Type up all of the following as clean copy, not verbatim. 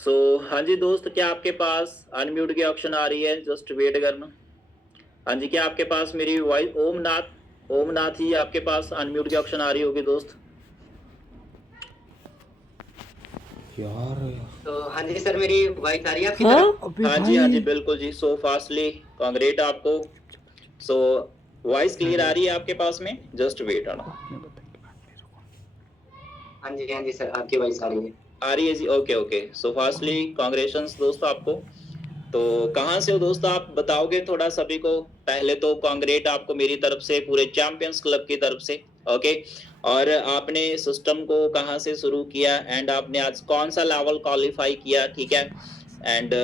हाँ जी दोस्त, क्या आपके पास अनम्यूट की ऑप्शन आ रही है? जस्ट वेट करना। हाँ जी, क्या आपके पास मेरी वॉइस ओमनाथ जी, आपके पास अनम्यूट की ऑप्शन आ रही होगी दोस्त? यार तो हाँ जी सर, मेरी वॉइस आ रही है आपकी हाँ तरफ? अबे हाँ जी, हाँ जी, भाई बिल्कुल जी। सो फास्टली कांग्रेट आपको। सो वॉइस क्लियर आ रही है आपके पास में? जस्ट वेट आना। आपने बताया कि बात मेरे को हाँ जी सर, आपकी वॉइस आ रही है। आ रही है जी, ओके ओके। सो फास्टली कांग्रेचुलेशंस दोस्त आपको। तो कहाँ से हो दोस्त, आप बताओगे थोड़ा सभी को? पहले तो कांग्रेट आपको मेरी तरफ से, पूरे चैंपियंस क्लब की तरफ से। ओके। और आपने सिस्टम को कहाँ से शुरू किया एंड आपने आज कौन सा लेवल क्वालिफाई किया, ठीक है? एंड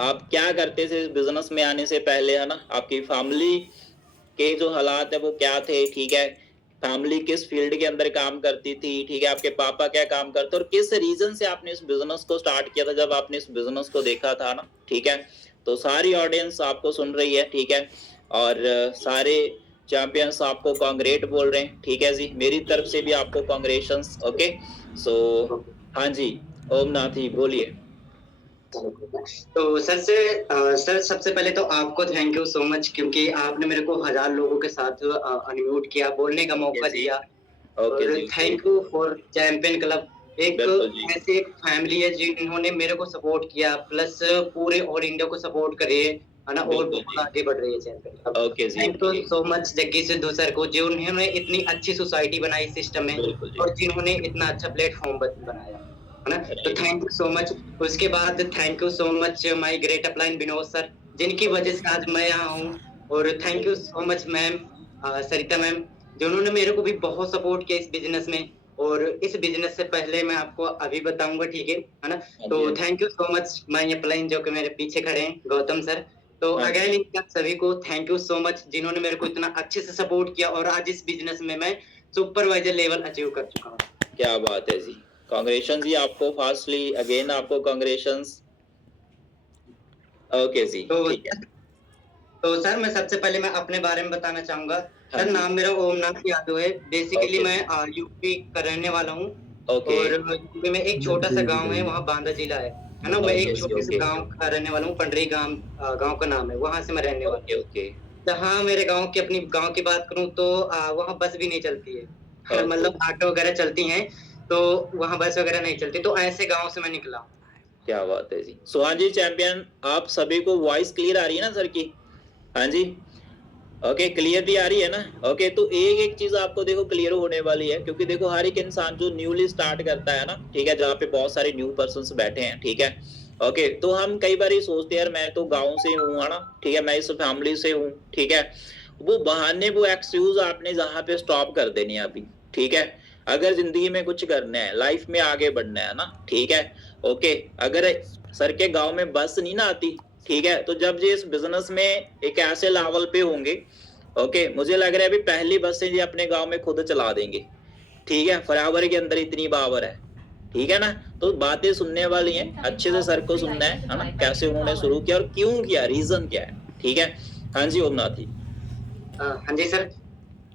आप क्या करते थे बिजनेस में आने से पहले, है ना? आपकी फैमिली के जो हालात है वो क्या थे, ठीक है? फैमिली किस फील्ड के अंदर काम करती थी, ठीक है? आपके पापा क्या काम करते, और किस रीजन से आपने इस बिजनेस को स्टार्ट किया था जब आपने इस बिजनेस को देखा था ना, ठीक है? तो सारी ऑडियंस आपको सुन रही है, ठीक है? और सारे चैंपियंस आपको कांग्रेट बोल रहे हैं, ठीक है जी? मेरी तरफ से भी आपको कांग्रेचुलेशंस। ओके। सो हाँ जी, ओमनाथ जी बोलिए। तो सर सबसे पहले तो आपको थैंक यू सो मच, क्योंकि आपने मेरे को 1000 लोगों के साथ अनम्यूट किया, बोलने का मौका जी, दिया। ओके और जी, okay. Thank you for champion club. एक बिल्कुल जी। ऐसी एक फैमिली है जिन्होंने मेरे को सपोर्ट किया, प्लस पूरे ऑल इंडिया को सपोर्ट करे, है ना? और बिल्कुल बहुत जी। आगे बढ़ रही है चैंपियन क्लब। ओके जी, thank you okay. So much Jaggi Sidhu sir को, जिन्होंने इतनी अच्छी सोसाइटी बनाई सिस्टम में, बिल्कुल जी। और जिन्होंने इतना अच्छा प्लेटफॉर्म बनाया, है ना? तो right. Thank you so much. उसके बाद thank you so much my great upline Vinod sir, जिनकी ओके वजह से आज मैं यहाँ हूँ। और thank you so much ma'am, Sarita ma'am, जिन्होंने मेरे को भी बहुत सपोर्ट किया इस बिजनेस में। और इस बिजनेस से पहले मैं आपको अभी बताऊंगा, ठीक है ना? हाँ तो जी, हाँ जी। Thank you so much my upline, जो कि मेरे पीछे खड़े हैं, गौतम सर। तो हाँ जी। अगेन इनका सभी को थैंक यू सो मच, जिन्होंने मेरे को इतना अच्छे से सपोर्ट किया, और आज इस बिजनेस में मैं सुपरवाइजर लेवल अचीव कर चुका हूँ। क्या बात है जी। कांग्रेचुलेशंस जी आपको, फास्टली अगेन आपको कांग्रेचुलेशंस। ओके जी, तो ठीक है। तो सर मैं सबसे पहले मैं अपने बारे में बताना चाहूंगा। हाँ सर जी। नाम मेरा ओमनाथ यादव है। बेसिकली ओके मैं जी। यूपी का रहने वाला हूँ। ओके। और यूपी में एक छोटा सा गांव है, वहाँ बांदा जिला है ना? मैं ओके एक जी, छोटे से ओके। गांव का रहने वाला हूँ, पंडरी गांव, गांव का नाम है, वहां से मैं रहने वाला ओके हूँ। ओके। जहाँ मेरे गांव की, अपनी गांव की बात करूँ तो वहाँ बस भी नहीं चलती है ना? ओके। मतलब ऑटो वगैरह चलती हैं, तो वहाँ बस वगैरह नहीं चलती। तो ऐसे गांव से मैं निकला हूँ। क्या बात है जी। हाँ जी चैंपियन, आप सभी को वॉइस क्लियर आ रही है ना सर की? हाँ जी। ओके, क्लियर भी आ रही है ना? ओके, तो एक एक चीज आपको देखो क्लियर होने वाली है, क्योंकि देखो हर एक इंसान जो न्यूली स्टार्ट करता है ना, ठीक है, जहाँ पे बहुत सारे न्यू पर्सन्स बैठे हैं, ठीक है? ओके, तो हम कई बार ये सोचते हैं यार मैं तो गांव से हूँ, है ना, ठीक है, मैं इस फैमिली से हूँ, ठीक है? वो बहाने, वो एक्सक्यूज आपने जहाँ पे स्टॉप कर देनी है अभी, ठीक है? अगर जिंदगी में कुछ करना है, लाइफ में आगे बढ़ना है ना, ठीक है? ओके। अगर सर के गांव में बस नहीं ना आती, ठीक है, तो जब ये इस बिजनेस में एक ऐसे लेवल पे होंगे, ओके, मुझे लग रहा है अभी पहली बसें जी अपने गांव में खुद चला देंगे, ठीक है? फरावर के अंदर इतनी पावर है, ठीक है ना? तो बातें सुनने वाली हैं, अच्छे से सर को सुनना है ना? कैसे उन्होंने शुरू किया और क्यों किया, रीजन क्या है, ठीक है? हाँ जी ओमनाथ जी। हाँ जी सर।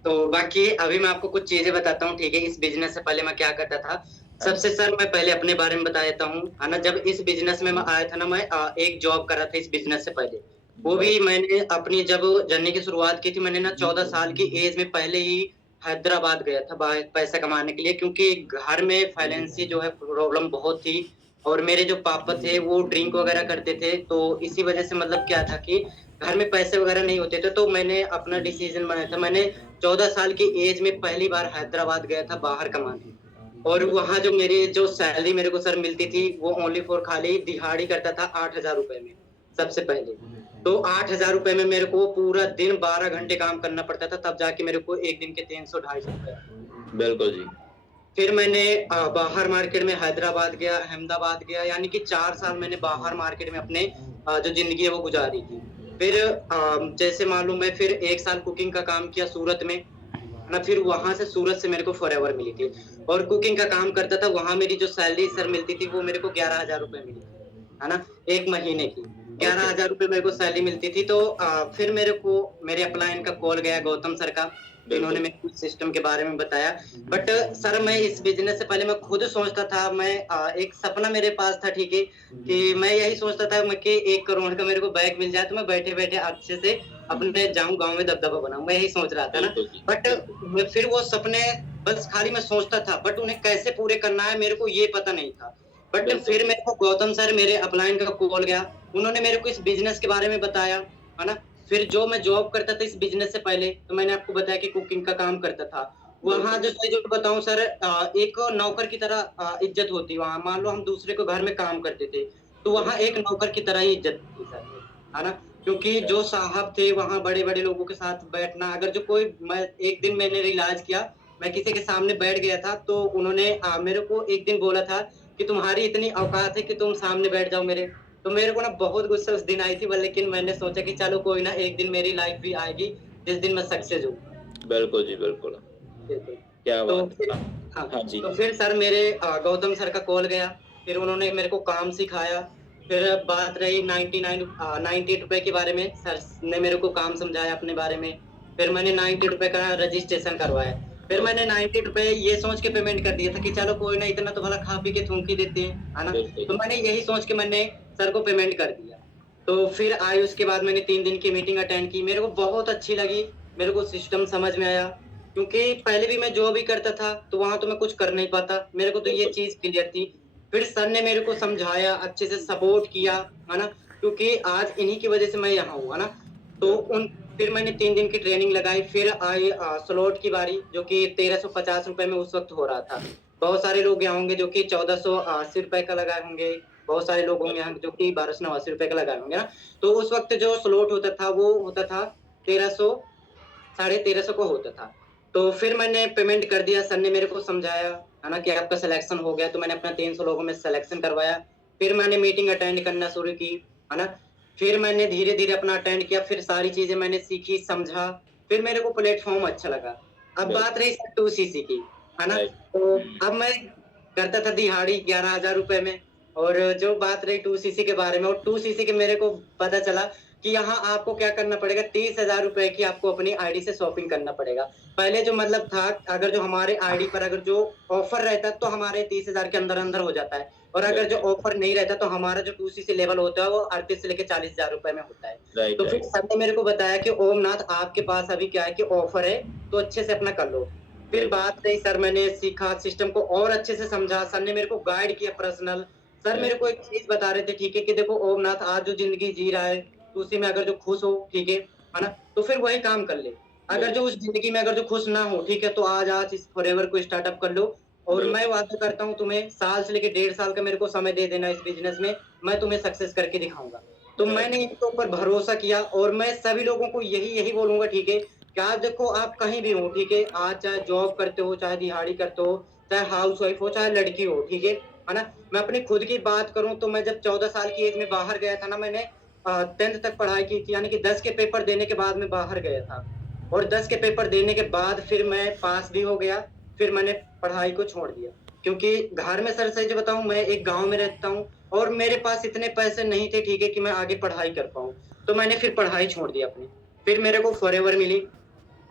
तो बाकी अभी मैं आपको कुछ चीजें बताता हूँ, ठीक है? इस बिजनेस से पहले मैं क्या करता था। हाँ जी। सबसे सर मैं पहले अपने बारे में बता देता हूँ, है ना? जब इस बिजनेस में मैं आया था ना, मैं एक जॉब कर रहा था इस बिजनेस से पहले। वो भी मैंने अपनी जब जर्नी की शुरुआत की थी, मैंने ना 14 साल की एज में पहले ही हैदराबाद गया था बाहर पैसा कमाने के लिए, क्योंकि घर में फाइनेंशियल जो है प्रॉब्लम बहुत थी। और मेरे जो पापा थे वो ड्रिंक वगैरह करते थे, तो इसी वजह से मतलब क्या था कि घर में पैसे वगैरह नहीं होते थे। तो मैंने अपना डिसीजन बनाया था, मैंने 14 साल की एज में पहली बार हैदराबाद गया था बाहर कमाने। और वहां जो मेरी जो सैलरी मेरे को सर मिलती थी, वो ओनली फॉर खाली दिहाड़ी करता था 8,000 रुपए में, सबसे पहले। तो 8,000 रुपए में मेरे को पूरा दिन 12 घंटे काम करना पड़ता था, तब जाके मेरे को एक दिन के 300-250 रुपए आते थे। बिल्कुल जी। फिर मैंने बाहर मार्केट में हैदराबाद गया, अहमदाबाद गया, यानी कि 4 साल मैंने बाहर मार्केट में अपने जो जिंदगी है वो गुजारी थी। फिर जैसे मालूम, मैं फिर 1 साल कुकिंग का काम किया सूरत में, है ना? फिर वहां से, सूरत से मेरे को फॉरएवर मिली थी, और कुकिंग का काम करता था वहां। मेरी जो सैलरी सर मिलती थी वो मेरे को 11,000 रुपए मिली थी, है ना? एक महीने की ग्यारह ओके। हजार रुपए मेरे को सैलरी मिलती थी। तो फिर मेरे को मेरे अपलाइन का कॉल गया, गौतम सर का, इन्होंने मेरे को सिस्टम के बारे में बताया। बट सर मैं इस बिजनेस से पहले मैं खुद सोचता था, मैं एक सपना मेरे पास था, ठीक है, कि मैं यही सोचता था मैं कि 1 करोड़ का मेरे को बैग मिल जाए तो मैं बैठे-बैठे अच्छे से अपने जाऊँ गाँव में दबदबा बनाऊँ, मैं यही सोच रहा था ना। बिल्कुल जी, बट मैं फिर वो सपने बस खाली मैं सोचता था, बट उन्हें कैसे पूरे करना है मेरे को ये पता नहीं था। बट बिल्कुल। फिर मेरे को गौतम सर मेरे अपलाइन का कॉल गया, उन्होंने मेरे को इस बिज़नेस के बारे में बताया, है ना? फिर जो मैं जॉब करता था इस बिज़नेस से पहले, तो मैंने आपको बताया कि कुकिंग का काम करता था। वहाँ जो सही जो बताऊँ सर, एक नौकर की तरह इज़्ज़त होती है वहाँ। मान लो हम दूसरे के घर में काम करते थे, तो वहाँ एक नौकर की तरह ही इज़्ज़त थी सर, है ना? क्योंकि जो साहब थे वहाँ बड़े-बड़े लोगों के साथ बैठना, अगर जो कोई मैं एक दिन मैंने रियलाइज़ किया, मैं किसी के सामने बैठ गया था, तो उन्होंने मेरे को एक दिन बोला था कि तुम्हारी इतनी औकात है कि तुम सामने बैठ जाओ मेरे। तो मेरे को ना बहुत गुस्सा उस दिन आई थी, लेकिन मैंने सोचा कि चलो कोई ना, एक दिन मेरी लाइफ भी आएगी जिस दिन मैं सक्सेस होऊँगा। बिल्कुल जी, बिल्कुल। बिल्कुल। क्या तो बात फिर है। हाँ, हाँ जी, तो फिर सर मेरे गौतम सर का कॉल गया, फिर उन्होंने मेरे को काम सिखाया। फिर बात रही 98 रुपए के बारे में, सर ने मेरे को काम समझाया अपने बारे में। फिर मैंने 90 रुपए का रजिस्ट्रेशन करवाया। फिर मैंने 90 रुपए ये सोच के पेमेंट कर दिया था कि चलो कोई ना, इतना तो भला खा पी के थूक ही देते हैं, है ना? बिल्कुल तो जी, मैंने यही सोच के मैंने सर को पेमेंट कर दिया। तो फिर आई उसके बाद मैंने 3 दिन की मीटिंग अटेंड की, मेरे को बहुत अच्छी लगी, मेरे को सिस्टम समझ में आया। क्योंकि पहले भी मैं जॉब ही करता था, तो वहाँ तो मैं कुछ कर नहीं पाता, मेरे को तो ये बिल्कुल। चीज़ क्लियर थी। फिर सर ने मेरे को समझाया, अच्छे से सपोर्ट किया, है ना? क्योंकि आज इन्हीं की वज़ह से मैं यहाँ हूँ, है ना? तो उन फिर मैंने 3 दिन की ट्रेनिंग लगाई, फिर आई स्लॉट की बारी, जो कि ₹1350 में उस वक़्त हो रहा था। बहुत सारे लोग यहाँ होंगे जो कि ₹1480 का लगाए होंगे, बहुत सारे लोग होंगे यहाँ जो कि ₹1289 का लगाए होंगे ना। तो उस वक़्त जो स्लॉट होता था वो होता था 1300, साढ़े 1300 को होता था। तो फिर मैंने पेमेंट कर दिया, सर ने मेरे को समझाया, है ना, कि आपका सिलेक्शन हो गया, तो मैंने अपना 300 लोगों में सिलेक्शन करवाया। फिर मैंने मीटिंग अटेंड करना शुरू की, है ना? फिर मैंने धीरे-धीरे अपना अटेंड किया, फिर सारी चीज़ें मैंने सीखी, समझा, फिर मेरे को प्लेटफ़ॉर्म अच्छा लगा। अब बात रही सर 2सीसी की, है ना? राइट। तो अब मैं करता था दिहाड़ी ₹11,000 में, और जो बात रही 2सीसी के बारे में, और 2सीसी के मेरे को पता चला कि यहाँ आपको क्या करना पड़ेगा, ₹30,000 की आपको अपनी आईडी से शॉपिंग करना पड़ेगा। पहले जो मतलब था, अगर जो हमारे आईडी पर अगर जो ऑफर रहता है तो हमारे 30,000 के अंदर-अंदर हो जाता है, और अगर जो ऑफर नहीं रहता तो हमारा जो 2सीसी लेवल होता है वो 38 से लेके ₹40,000 में होता है। राइट, तो फिर राइट। सर ने मेरे को बताया कि ओमनाथ, आपके पास अभी क्या है कि ऑफर है, तो अच्छे से अपना कर लो। फिर बात रही सर, मैंने सीखा, सिस्टम को और अच्छे से समझा, सर ने मेरे को गाइड किया पर्सनल। सर मेरे को एक चीज़ बता रहे थे, ठीक है, कि देखो ओमनाथ, आज जो ज़िंदगी जी रहा है, तो उसी में अगर जो खुश हो, ठीक है ना? तो फिर वही काम कर ले। अगर जो उस ज़िंदगी में अगर जो खुश ना हो, ठीक है, तो आज इस फॉरएवर को स्टार्टअप कर लो, और मैं वादा करता हूँ तुम्हें, साल से लेके 1.5 साल का मेरे को समय दे देना इस बिज़नेस में, मैं तुम्हें सक्सेस करके दिखाऊँगा। तो मैंने इनके ऊपर भरोसा किया, और मैं सभी लोगों को यही बोलूँगा, ठीक है, कि आज देखो आप कहीं भी हो, ठीक है, आज चाहे जॉब करते हो, चाहे दिहाड़ी करते हो, चाहे हाउसवाइफ हो, चाहे लड़की हो, ठीक है ना? मैं अपनी खुद की बात करूँ तो मैं जब 14 साल की एज में बाहर गया था ना, मैंने 10th तक पढ़ाई की थी, यानी कि 10 के पेपर देने के बाद मैं बाहर गया था, और 10 के पेपर देने के बाद फिर मैं पास भी हो गया, फिर मैंने पढ़ाई को छोड़ दिया। क्योंकि घर में सर सच बताऊँ, मैं एक गाँव में रहता हूँ, और मेरे पास इतने पैसे नहीं थे, ठीक है, कि मैं आगे पढ़ाई कर पाऊँ। तो मैंने फिर पढ़ाई छोड़ दी अपनी। फिर मेरे को फॉरएवर मिली,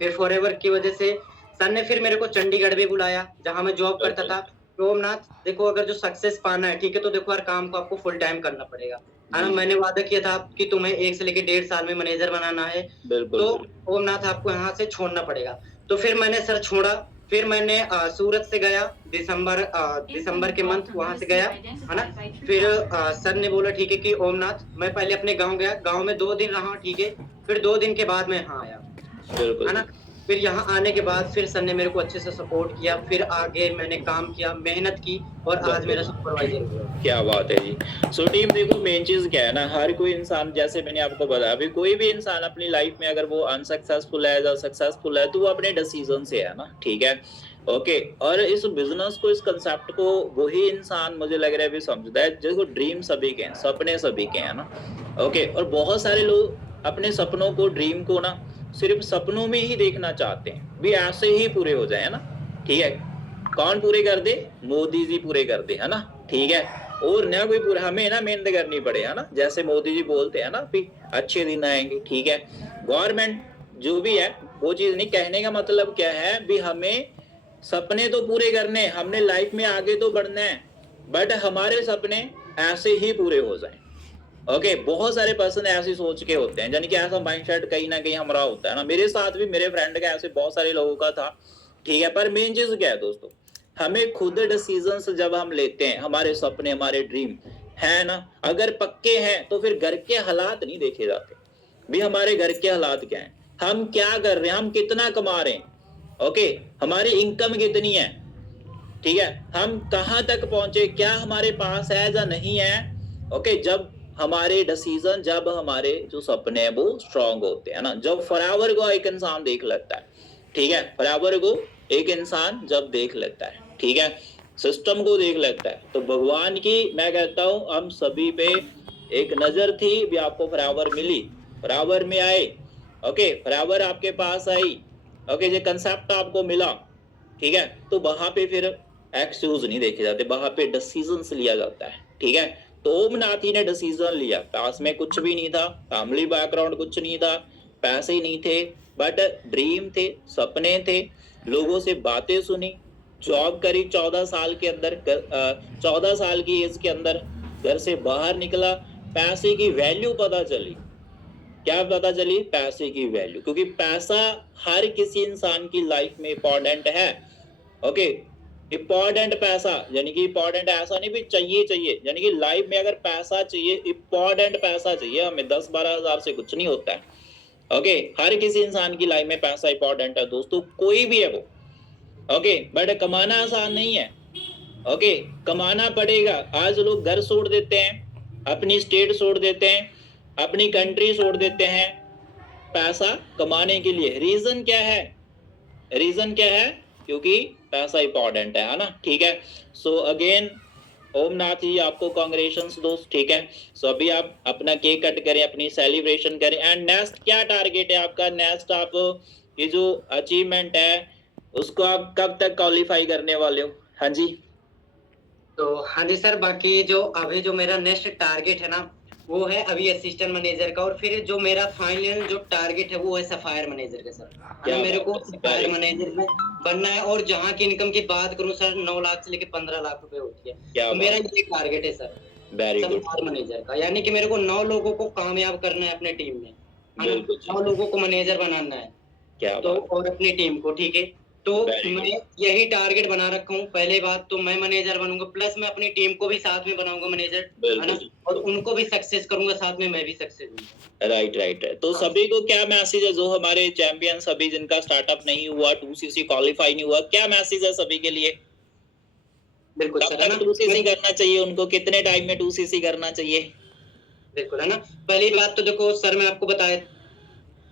फिर फॉरएवर की वजह से सर ने फिर मेरे को चंडीगढ़ भी बुलाया, जहाँ मैं जॉब करता था। सोमनाथ, देखो अगर जो सक्सेस पाना है, ठीक है, तो देखो हर काम को आपको फुल टाइम करना पड़ेगा, है ना? जी, मैंने वादा किया था कि तुम्हें 1 से लेके 1.5 साल में मैनेजर बनाना है, बिल्कुल, तो बिल्कुल। सोमनाथ आपको यहाँ से छोड़ना पड़ेगा। तो फिर मैंने सर छोड़ा, फिर मैंने सूरत से गया, दिसंबर के मंथ वहाँ से गया, है ना? फिर सर ने बोला, ठीक है, कि ओमनाथ, मैं पहले अपने गाँव गया, गाँव में 2 दिन रहा, ठीक है, फिर 2 दिन के बाद मैं यहाँ आया, बिल्कुल है जी। ना? फिर यहाँ आने के बाद फिर सर ने मेरे को अच्छे से सपोर्ट किया, फिर आगे मैंने काम किया, मेहनत की, और आज मेरा सुपरवाइज़र हुआ। क्या बात है जी। सो टीम देखो मेन चीज़ क्या है ना, हर कोई इंसान जैसे मैंने आपको बताया, अभी कोई भी इंसान अपनी लाइफ में अगर वो अनसक्सेसफुल है या सक्सेसफुल है, तो वो अपने डिसीजन से है ना, ठीक है? ओके, और इस बिज़नेस को, इस कांसेप्ट को वही इंसान मुझे लग रहा है अभी समझता है, देखो ड्रीम सभी के हैं, सपने सभी के हैं ना, ओके? और बहुत सारे लोग अपने सपनों को, ड्रीम को ना सिर्फ़ सपनों में ही देखना चाहते हैं, भी ऐसे ही पूरे हो जाए, है ना? ठीक है? कौन पूरे कर दे? मोदी जी पूरे कर दे, है ना? ठीक है? और ना कोई पूरा, हमें ना मेहनत करनी पड़े, है ना? जैसे मोदी जी बोलते हैं ना कि अच्छे दिन आएँगे, ठीक है? गवर्नमेंट जो भी है, वो चीज नहीं। कहने का मतलब क्या है भी, हमें सपने तो पूरे करने, हमने लाइफ में आगे तो बढ़ना है, बट हमारे सपने ऐसे ही पूरे हो जाएं। ओके, बहुत सारे पर्सन ऐसी सोच के होते हैं, यानी कि ऐसा माइंडसेट कहीं ना कहीं हमारा होता है ना। मेरे साथ भी, मेरे फ्रेंड का ऐसे बहुत सारे लोगों का था, ठीक है। पर मेन चीज क्या है दोस्तों, हमें खुद डिसीजंस जब हम लेते हैं, हमारे सपने, हमारे ड्रीम है ना, अगर पक्के हैं तो फिर घर के हालात नहीं देखे जाते भी। हमारे घर के हालात क्या है, हम क्या कर रहे हैं, हम कितना कमा रहे हैं, ओके, हमारी इनकम कितनी है, ठीक है, हम कहां तक पहुंचे, क्या हमारे पास है या नहीं है। ओके, जब हमारे डिसीजन, जब हमारे जो सपने हैं वो स्ट्रांग होते हैं ना, जब फॉरएवर को एक इंसान देख लेता है, ठीक है, फॉरएवर को एक इंसान जब देख लेता है, ठीक है, सिस्टम को देख लेता है, तो भगवान की, मैं कहता हूं हम सभी पे एक नजर थी भी, आपको फॉरएवर मिली, फॉरएवर में आए, ओके, फॉरएवर आपके पास आई, ओके, ये कंसेप्ट आपको मिला, ठीक है, तो वहां पे फिर एक्सक्यूज नहीं देखे जाते, वहां पे डिसीजंस लिया जाता है, ठीक है। तो ओमनाथी ने डिसीजन लिया, पास में कुछ भी नहीं था, फैमिली बैकग्राउंड कुछ नहीं था, पैसे ही नहीं थे, बट ड्रीम थे, सपने थे, लोगों से बातें सुनी, जॉब करी 14 साल के अंदर, 14 साल की एज के अंदर घर से बाहर निकला, पैसे की वैल्यू पता चली। क्या पता चली? पैसे की वैल्यू, क्योंकि पैसा हर किसी इंसान की लाइफ में इंपॉर्टेंट है। ओके, इंपॉर्टेंट पैसा, यानी कि इंपॉर्टेंट ऐसा नहीं भी चाहिए चाहिए, यानी कि लाइफ में अगर पैसा चाहिए, इंपॉर्टेंट पैसा चाहिए हमें, 10-12 हजार से कुछ नहीं होता है। ओके, हर किसी इंसान की लाइफ में पैसा इंपॉर्टेंट है दोस्तों, कोई भी है वो। ओके, बट कमाना आसान नहीं है। ओके, कमाना पड़ेगा। आज लोग घर छोड़ देते हैं, अपनी स्टेट छोड़ देते हैं, अपनी कंट्री छोड़ देते हैं पैसा कमाने के लिए। रीजन क्या है? रीजन क्या है? क्योंकि पैसा इंपॉर्टेंट है ना, ठीक है। सो अगेन ओमनाथ जी, आपको कांग्रेचुलेशंस दोस्त, ठीक है। सो अभी आप अपना केक कट करें, अपनी सेलिब्रेशन करें। एंड नेक्स्ट क्या टारगेट है आपका? नेक्स्ट आप ये जो अचीवमेंट है उसको आप कब तक क्वालिफाई करने वाले हो? हाँ जी। तो हाँ जी सर, बाकी जो अभी जो मेरा नेक्स्ट टारगेट है ना, वो है अभी असिस्टेंट मैनेजर का, और फिर जो मेरा फाइनल जो टारगेट है वो है सफायर मैनेजर का सर। क्या मेरे को बात है, सफायर very मैनेजर में बनना है। और जहाँ की इनकम की बात करूँ सर, 9 लाख से लेके 15 लाख रुपए होती है। क्या तो मेरा बात ये टारगेट है sir, very good, sapphire manager का, यानी कि मेरे को 9 लोगों को कामयाब करना है अपने टीम में, है ना, बिल्कुल जी। 9 लोगों को मैनेजर बनाना है, क्या तो बात, और अपनी टीम को, ठीक है। तो Very मैं यही टारगेट बना रखा हूँ। पहले बात तो मैं मैनेजर बनूंगा, प्लस मैं अपनी टीम को भी साथ में बनाऊंगा मैनेजर, है ना, बिल्कुल जी। और उनको भी सक्सेस करूंगा, साथ में मैं भी सक्सेस हूँ। राइट राइट है। तो सभी को क्या मैसेज है, जो हमारे चैंपियन सभी जिनका स्टार्टअप नहीं हुआ, 2cc क्वालिफाई नहीं हुआ, क्या मैसेज है सभी के लिए? बिल्कुल कब सर, है तक ना, 2cc करना चाहिए उनको, कितने टाइम में 2cc करना चाहिए? बिल्कुल, है ना। पहली बात तो देखो सर, मैं आपको बताया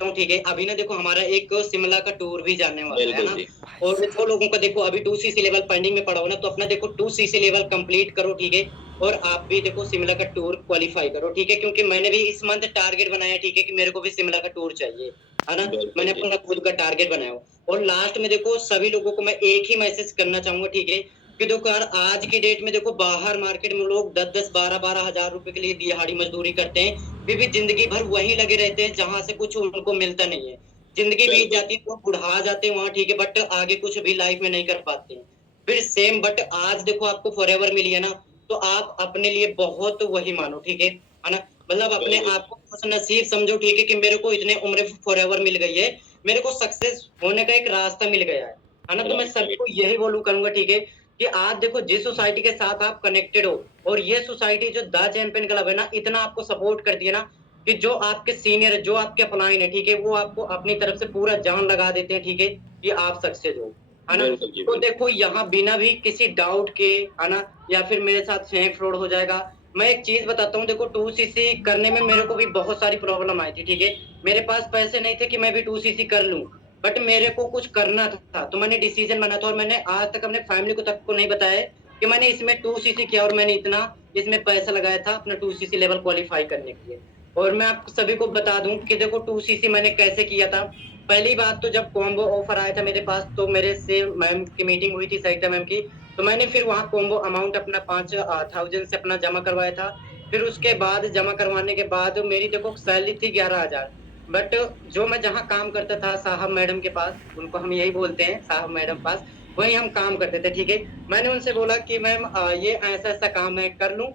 हूँ, ठीक है। अभी ना देखो हमारा एक शिमला का टूर भी जाने वाला है बिल्कुल ना, जी। और जो लोगों का देखो अभी 2cc लेवल पेंडिंग में पड़ा हो ना, तो अपना देखो 2cc लेवल कंप्लीट करो, ठीक है। और आप भी देखो शिमला का टूर क्वालिफाई करो, ठीक है, क्योंकि मैंने भी इस मंथ टारगेट बनाया, ठीक है, कि मेरे को भी शिमला का टूर चाहिए, है ना। बिल्कुल मैंने जी। अपना खुद का टारगेट बनाया हो। और लास्ट में देखो सभी लोगों को मैं एक ही मैसेज करना चाहूंगा, ठीक है, कि देखो यार आज की डेट में देखो बाहर मार्केट में लोग 10-10, 12-12 हजार रुपए के लिए दिहाड़ी मजदूरी करते हैं, फिर भी जिंदगी भर वहीं लगे रहते हैं जहां से कुछ उनको मिलता नहीं है। जिंदगी बीत बिल्कुल जाती है, वो बुढ़ा जाते हैं वहां, ठीक है, बट आगे कुछ भी लाइफ में नहीं कर पाते हैं। फिर सेम, बट आज देखो आपको फॉरएवर मिली है ना, तो आप अपने लिए बहुत वही मानो, ठीक है ना, मतलब अपने बिल्कुल आप को खुश नसीब समझो, ठीक है, कि मेरे को इतने उम्र फॉरएवर मिल गई है, मेरे को सक्सेस होने का एक रास्ता मिल गया है ना। तो मैं राइट सभी राइट को यही बोलूं करूंगा, ठीक है, कि आज देखो जिस सोसाइटी के साथ आप कनेक्टेड हो, और ये सोसाइटी जो द चैंपियन क्लब है ना, इतना आपको सपोर्ट करती है ना, कि जो आपके सीनियर है, जो आपके अपलाइन है, ठीक है, वो आपको अपनी तरफ से पूरा जान लगा देते हैं, ठीक है, कि आप सक्सेस हो, है ना। बिल्कुल जी। तो बिल्कुल देखो यहाँ बिना भी किसी डाउट के, है ना, या फिर मेरे साथ फेक फ्रॉड हो जाएगा। मैं एक चीज बताता हूँ, देखो 2cc करने में मेरे को भी बहुत सारी प्रॉब्लम आई थी, ठीक है। मेरे पास पैसे नहीं थे कि मैं भी 2cc कर लूं, बट मेरे को कुछ करना था, तो मैंने डिसीजन बना था, और मैंने आज तक अपने फैमिली को तक को नहीं बताया कि मैंने इसमें 2cc किया, और मैंने इतना इसमें पैसा लगाया था अपना 2cc लेवल क्वालिफाई करने के लिए। और मैं आप सभी को बता दूं कि देखो 2cc मैंने कैसे किया था। पहली बात तो जब कॉम्बो ऑफर आया था मेरे पास, तो मेरे से मैम की मीटिंग हुई थी सरिता मैम की, तो मैंने फिर वहाँ कॉम्बो अमाउंट अपना 5,000 से अपना जमा करवाया था। फिर उसके बाद जमा करवाने के बाद मेरी देखो सैलरी थी 11,000। बट जो मैं जहाँ काम करता था साहब मैडम के पास, उनको हम यही बोलते हैं साहब मैडम पास, वहीं हम काम करते थे, ठीक है। मैंने उनसे बोला कि मैम ये ऐसा-ऐसा काम मैं कर लूँ,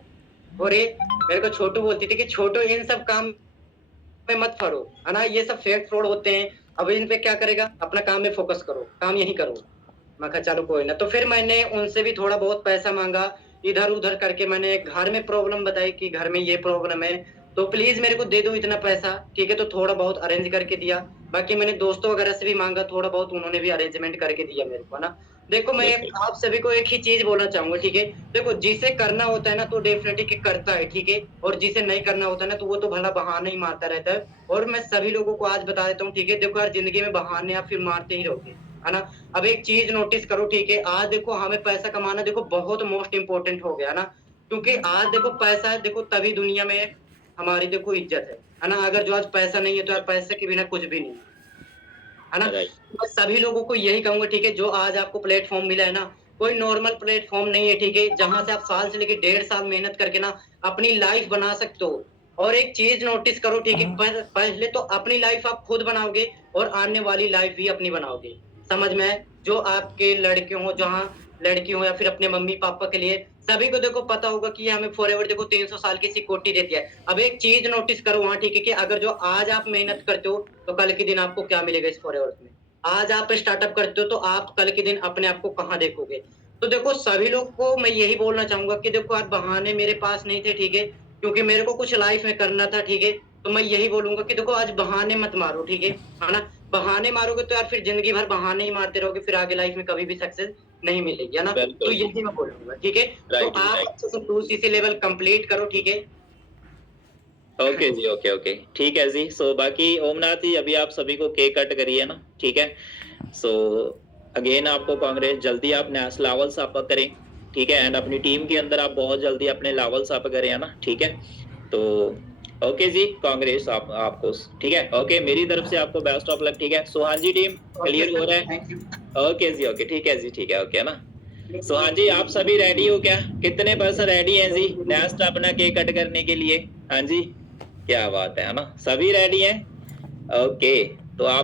और ये मेरे को छोटू बोलती थी कि छोटू इन सब काम में मत पड़ो, है ना? ये सब फेक फ्रॉड होते हैं, अब इन पे क्या करेगा? अपना काम में फोकस करो, काम यही करो। मैं कहा चलो कोई ना। तो फिर मैंने उनसे भी थोड़ा बहुत पैसा माँगा, इधर-उधर करके मैंने घर में प्रॉब्लम बताई कि घर में ये प्रॉब्लम है, तो प्लीज़ मेरे को दे दो इतना पैसा, ठीक है? तो थोड़ा बहुत अरेंज करके दिया। बाकी मैंने दोस्तों वगैरह से भी माँगा, थोड़ा बहुत उन्होंने भी अरेंजमेंट करके दिया मेरे को, है ना? देखो मैं बिल्कुल आप सभी को एक ही चीज़ बोलना चाहूँगा, ठीक है? देखो जिसे करना होता है ना तो डेफ़िनेटली कि करता है, ठीक है? और जिसे नहीं करना होता है ना तो वो तो भला बहाने ही मारता रहता है। और मैं सभी लोगों को आज बता देता हूँ, ठीक है? देखो यार ज़िंदगी में बहाने आप फिर मारते ही रहोगे, है ना? अब एक चीज़ नोटिस करो, ठीक है? आज देखो हमें पैसा कमाना देखो बहुत मोस्ट इम्पोर्टेंट हो गया, है ना? क्योंकि आज देखो पैसा है, देखो तभी दुनिया में हमारी देखो इज़्ज़त है ना? अगर जो आज पैसा नहीं है तो यार पैसे के बिना कुछ भी नहीं है ना? राइट मैं सभी लोगों को यही कहूँगा, ठीक है? जो आज आपको प्लेटफ़ॉर्म मिला है ना, कोई नॉर्मल प्लेटफ़ॉर्म नहीं है, ठीक है? जहाँ से आप साल से लेके 1.5 साल मेहनत करके ना अपनी लाइफ़ बना सकते हो। और एक चीज़ नोटिस करो, ठीक है? पहले तो अपनी लाइफ़ आप खुद बनाओगे और आने वाली लाइफ़ भी अपनी बनाओगे। समझ में आए? जो आपके लड़के हों, जहाँ लड़की हो या फिर अपने मम्मी-पापा के लिए, सभी को देखो पता होगा कि ये हमें फॉरएवर देखो 300 साल की सिक्योरिटी देती है। अब एक चीज़ नोटिस करो वहाँ, ठीक है? कि अगर जो आज आप मेहनत करते हो, तो कल के दिन आपको क्या मिलेगा इस फॉरएवर में? आज आप स्टार्टअप करते हो तो आप कल के दिन अपने आप को कहाँ देखोगे? तो देखो सभी लोग को मैं यही बोलना चाहूँगा कि देखो आज बहाने मेरे पास नहीं थे, ठीक है? क्योंकि मेरे को कुछ लाइफ़ में करना था, ठीक है? तो मैं यही बोलूँगा कि देखो आज बहाने मत मारो, ठीक है ना? बहाने मारोगे तो यार फिर ज़िंदगी भर बहाने ही मारते रहोगे, फिर आगे लाइफ़ में कभी भी सक्सेस नहीं मिलेगी, है ना? तो बिल्कुल यही मैं बोलूँगा, ठीक है? तो राइट जी आप राइट अच्छे से 2 सीसी लेवल कंप्लीट करो, ठीक है? हाँ ओके जी। जी ओके ओके ठीक है जी सो बाकी ओमनाथ जी अभी आप सभी को केक कट करिए ना ठीक है सो अगेन आपको कांग्रेस जल्दी आप नेशनल लेवल्स अप करें ठीक है एंड अपनी टीम के अंदर आप बहुत जल्दी अपने लेवल्स अप करें है ना ठीक है तो ओके जी कांग्रेस आपको ठीक है ओके मेरी तरफ से आपको बेस्ट ऑफ लक ठीक है Suhan ji team okay clear हो सर, रहा है थैंक यू। ओके जी ओके ठीक है जी ठीक है ओके ना सुहान जी आप सभी रेडी हो क्या कितने परसेंट रेडी हैं जी नेक्स्ट अपना केक कट करने के लिए हाँ जी क्या बात है ना सभी रेडी हैं ओके तो आप